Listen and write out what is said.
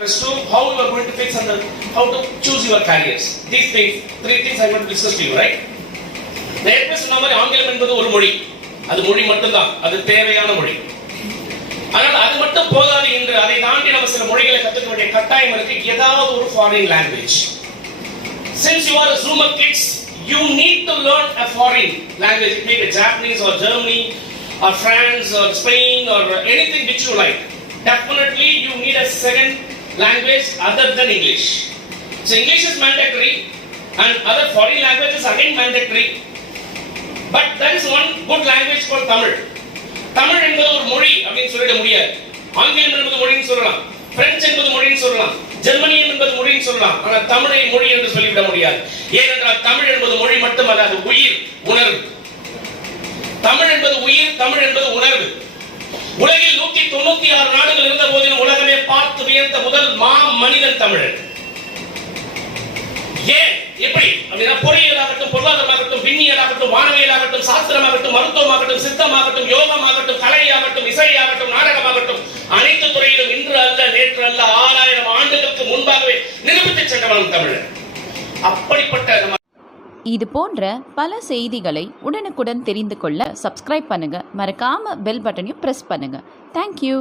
As to how you are going to fix and how to choose your careers. These things, three things I want to discuss to you, right? நேற்று சொன்ன மாதிரி ஆங்கிலம் என்பது ஒரு மொழி. அது மொழி மட்டும்தான். அது தேவையான மொழி. ஆனால் அது மட்டும் போதாது என்று அதை தாண்டி நம்ம சில மொழிகளை கற்றுக்க வேண்டிய கட்டாயம் இருக்கு. ஏதாவது ஒரு foreign language. Since you are a Zoomer kids, you need to learn a foreign language. It may be Japanese or Germany or France or Spain or anything which you like. Definitely you need a second language other than English. So English is mandatory and other foreign languages again mandatory. But there is one good language called Tamil. Tamil என்பது ஒரு மொழி அப்படின்னு சொல்லிட முடியாது. ஆங்கிலம் என்பது மொழின்னு சொல்லலாம். பிரெஞ்சு என்பது மொழின்னு சொல்லலாம். ஜெர்மனியம் என்பது மொழின்னு சொல்லலாம். ஆனால் தமிழை மொழி என்று சொல்லிவிட முடியாது. ஏனென்றால் தமிழ் என்பது மொழி மட்டுமல்ல, அது உயிர், உணர்வு. தமிழ் என்பது உயிர், தமிழ் என்பது உணர்வு. உலகில் 196 நாடுகள் இருந்த போதிலும் உலகமே பார்த்து வியந்த முதல் மனிதன் தமிழன். ஏன் எப்படி அப்படின்னா பொறியியலாகட்டும், பொருளாதாரமாகட்டும், விண்ணியலாகட்டும், வானவியலாகட்டும், சாஸ்திரமாகட்டும், மருத்துவமாகட்டும், சித்தமாகட்டும், யோகமாகட்டும், கலையாகட்டும், இசையாகட்டும், நாடகமாகட்டும், அனைத்து துறையிலும் இன்று அல்ல நேற்று அல்ல 6000 ஆண்டுகளுக்கு முன்பாகவே நிரூபித்து சென்றவன் தமிழன். அப்படிப்பட்ட இது போன்ற பல செய்திகளை உடனுக்குடன் தெரிந்து கொள்ள சப்ஸ்கிரைப் பண்ணுங்க. மறக்காம பெல் பட்டனையும் பிரஸ் பண்ணுங்க. தேங்க்யூ.